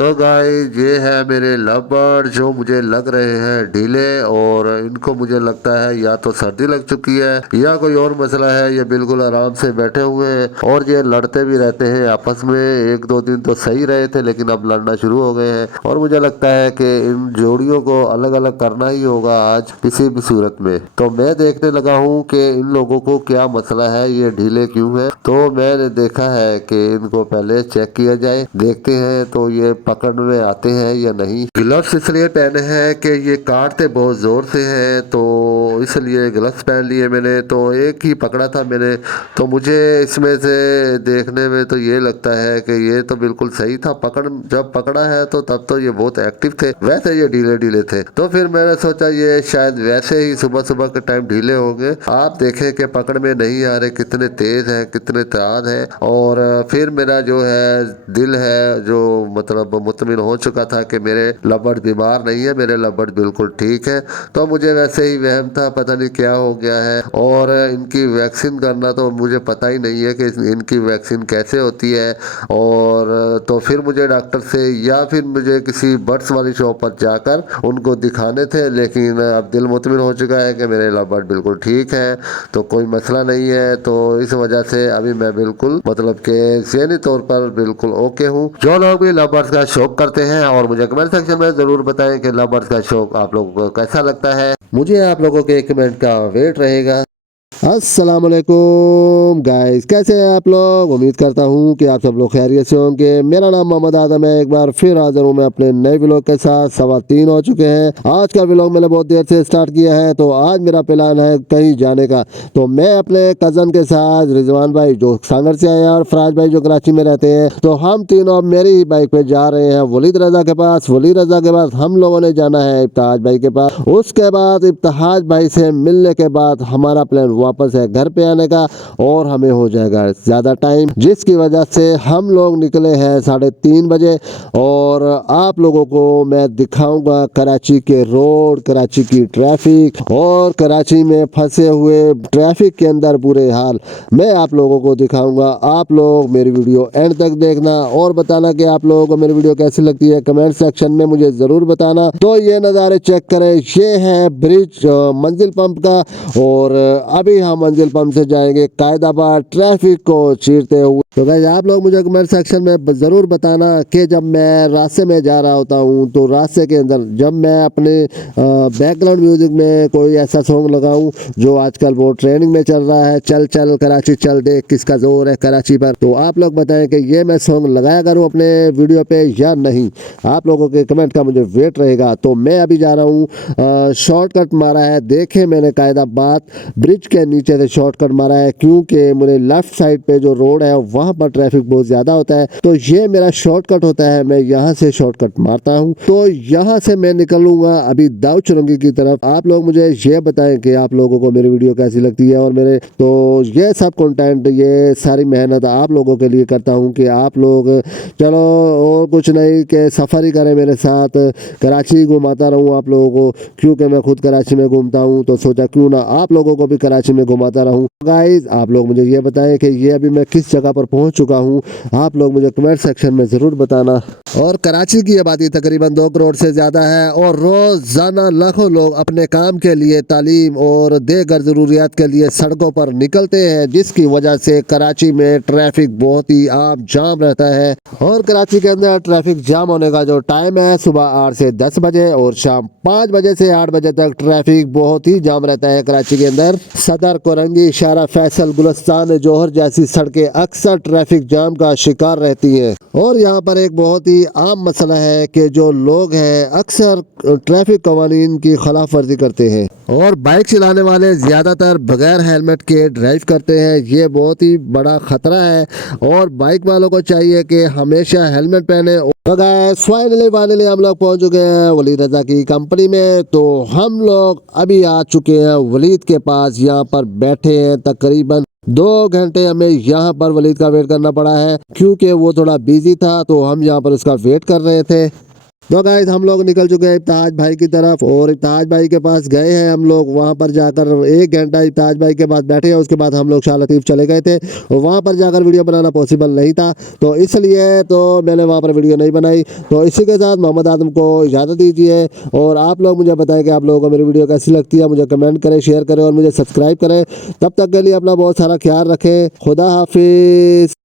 तो गाइस ये है मेरे लव जो मुझे लग रहे हैं ढीले और इनको मुझे लगता है या तो सर्दी लग चुकी है या कोई और मसला है। ये बिल्कुल आराम से बैठे हुए हैं और ये लड़ते भी रहते हैं आपस में। एक दो दिन तो सही रहे थे लेकिन अब लड़ना शुरू हो गए हैं और मुझे लगता है कि इन जोड़ियों को अलग अलग करना ही होगा आज किसी भी सूरत में। तो मैं देखने लगा हूँ कि इन लोगों को क्या मसला है, ये ढीले क्यों है। तो मैंने देखा है कि इनको पहले चेक किया जाए, देखते हैं तो ये पकड़ में आते हैं या नहीं। ग्लव्स इसलिए पहने हैं कि ये काटते बहुत जोर से हैं, तो इसलिए ग्लव्स पहन लिए मैंने। तो एक ही पकड़ा था मैंने, तो मुझे इसमें से देखने में तो ये लगता है कि ये तो बिल्कुल सही था। जब पकड़ा है तो तब तो ये बहुत एक्टिव थे, वैसे ये ढीले ढीले थे। तो फिर मैंने सोचा ये शायद वैसे ही सुबह सुबह के टाइम ढीले होंगे। आप देखें कि पकड़ में नहीं आ रहे, कितने तेज है, कितने तेज है। और फिर मेरा जो है दिल है जो मतलब मुतमिन हो चुका था कि मेरे लबड़ बीमार नहीं है, मेरे लबड़ बिल्कुल ठीक है। तो मुझे वैसे ही वहम था, पता नहीं क्या हो गया है। और इनकी वैक्सीन करना तो मुझे पता ही नहीं है कि इनकी वैक्सीन कैसे होती है। और तो फिर मुझे डॉक्टर से या फिर मुझे किसी बर्ड्स वाली शॉप पर जाकर उनको दिखाने थे, लेकिन अब दिल मुतमिन हो चुका है कि मेरे लबड़ बिल्कुल ठीक है, तो कोई मसला नहीं है। तो इस वजह से अभी मैं बिल्कुल मतलब के ज़हनी तौर पर बिल्कुल ओके हूँ। जो लोग भी लव बर्ड्स का शौक करते हैं और मुझे कमेंट सेक्शन में ज़रूर बताएं कि लव बर्ड्स का शौक आप लोगों को कैसा लगता है। मुझे आप लोगों के कमेंट का वेट रहेगा। अस्सलाम वालेकुम गाइस, कैसे हैं आप लोग। उम्मीद करता हूँ कि आप सब लोग खैरियत से होंगे। मेरा नाम मोहम्मद आदम है, एक बार फिर हाजिर हूँ मैं अपने नए व्लॉग के साथ। 3:15 हो चुके हैं। आज का व्लॉग मैंने बहुत देर से स्टार्ट किया है, तो आज मेरा प्लान है कहीं जाने का। तो मैं अपने कज़न के साथ रिजवान भाई जो सांगर से आए हैं और फराज भाई जो कराची में रहते हैं, तो हम तीनों अब मेरी ही बाइक पे जा रहे हैं वलीद रजा के पास। वलीद रजा के बाद हम लोगों ने जाना है इब्तिहाज भाई के पास। उसके बाद इब्तिहाज भाई से मिलने के बाद हमारा प्लान वापस है घर पे आने का और हमें हो जाएगा ज़्यादा टाइम, जिसकी वजह से हम लोग निकले हैं 3:30 बजे। और आप लोगों को मैं दिखाऊंगा कराची के रोड, कराची की ट्रैफिक और कराची में फंसे हुए ट्रैफिक के अंदर बुरे हाल मैं आप लोगों को दिखाऊंगा। आप लोग मेरी वीडियो एंड तक देखना और बताना कि आप लोगों को मेरी वीडियो कैसी लगती है। कमेंट सेक्शन में मुझे ज़रूर बताना। तो ये नज़ारे चेक करें, ये है ब्रिज मंजिल पंप का। और अभी हम मंजिल पंप से जाएंगे कायदाबाद ट्रैफिक को चीरते हुए। तो गाइस आप लोग मुझे कमेंट सेक्शन में ज़रूर बताना कि जब मैं रास्ते में जा रहा होता हूँ तो रास्ते के अंदर जब मैं अपने बैकग्राउंड म्यूजिक में कोई ऐसा सॉन्ग लगाऊं जो आजकल वो ट्रेंडिंग में चल रहा है, चल चल कराची चल देख किसका जोर है कराची पर, तो आप लोग बताएं कि ये मैं सॉन्ग लगाया करूँ अपने वीडियो पे या नहीं। आप लोगों के कमेंट का मुझे वेट रहेगा। तो मैं अभी जा रहा हूँ, शॉर्टकट मारा है, देखे मैंने कायदाबाद ब्रिज के नीचे से शॉर्टकट मारा है क्योंकि मुझे लेफ्ट साइड पे जो रोड है वहाँ पर ट्रैफिक बहुत ज़्यादा होता है। तो ये मेरा शॉर्टकट होता है, मैं यहाँ से शॉर्टकट मारता हूँ। तो यहाँ से मैं निकलूंगा अभी दाऊ चुरंगी की तरफ। आप लोग मुझे ये बताएं कि आप लोगों को मेरी वीडियो कैसी लगती है। और मेरे तो ये सब कंटेंट, ये सारी मेहनत आप लोगों के लिए करता हूँ कि आप लोग चलो और कुछ नहीं कि सफ़र ही करें मेरे साथ, कराची घुमाता रहूँ आप लोगों को, क्योंकि मैं खुद कराची में घूमता हूँ। तो सोचा क्यों ना आप लोगों को भी कराची में घुमाता रहूँ। गाइस आप लोग मुझे ये बताएं कि ये अभी मैं किस जगह पर पहुंच चुका हूं। आप लोग मुझे कमेंट सेक्शन में ज़रूर बताना। और कराची की आबादी तकरीबन 2 करोड़ से ज़्यादा है और रोज़ाना लाखों लोग अपने काम के लिए, तालीम और दीगर ज़रूरियात के लिए सड़कों पर निकलते हैं, जिसकी वजह से कराची में ट्रैफिक बहुत ही आम जाम रहता है। और कराची के अंदर ट्रैफिक जाम होने का जो टाइम है सुबह 8 से 10 बजे और शाम 5 बजे से 8 बजे तक ट्रैफिक बहुत ही जाम रहता है कराची के अंदर। सदर, कोरंगी, इशारा, फैसल, गुलिस्तान, जौहर जैसी सड़कें अक्सर ट्रैफिक जाम का शिकार रहती हैं। और यहाँ पर एक बहुत ही आम मसला है कि जो लोग हैं अक्सर ट्रैफिक कवानीन की खिलाफ वर्जी करते हैं और बाइक चलाने वाले ज़्यादातर बगैर हेलमेट के ड्राइव करते हैं। ये बहुत ही बड़ा ख़तरा है और बाइक वालों को चाहिए कि हमेशा हेलमेट पहने। तो गाइस फाइनली हम लोग पहुंच चुके हैं वलीद रजा की कंपनी में। तो हम लोग अभी आ चुके हैं वलीद के पास, यहाँ पर बैठे हैं तकरीबन 2 घंटे। हमें यहाँ पर वलीद का वेट करना पड़ा है क्योंकि वो थोड़ा बिजी था, तो हम यहाँ पर उसका वेट कर रहे थे। तो गाइस हम लोग निकल चुके हैं इफ्ताज भाई की तरफ और इफ्ताज भाई के पास गए हैं हम लोग। वहां पर जाकर 1 घंटा इफ्ताज भाई के पास बैठे हैं, उसके बाद हम लोग शाह लतीफ़ चले गए थे और वहां पर जाकर वीडियो बनाना पॉसिबल नहीं था, तो इसलिए तो मैंने वहां पर वीडियो नहीं बनाई। तो इसी के साथ मोहम्मद आदम को इजाज़त दीजिए और आप लोग मुझे बताएं कि आप लोगों को मेरी वीडियो कैसी लगती है। मुझे कमेंट करें, शेयर करें और मुझे सब्सक्राइब करें। तब तक के लिए अपना बहुत सारा ख्याल रखें। खुदा हाफिज़।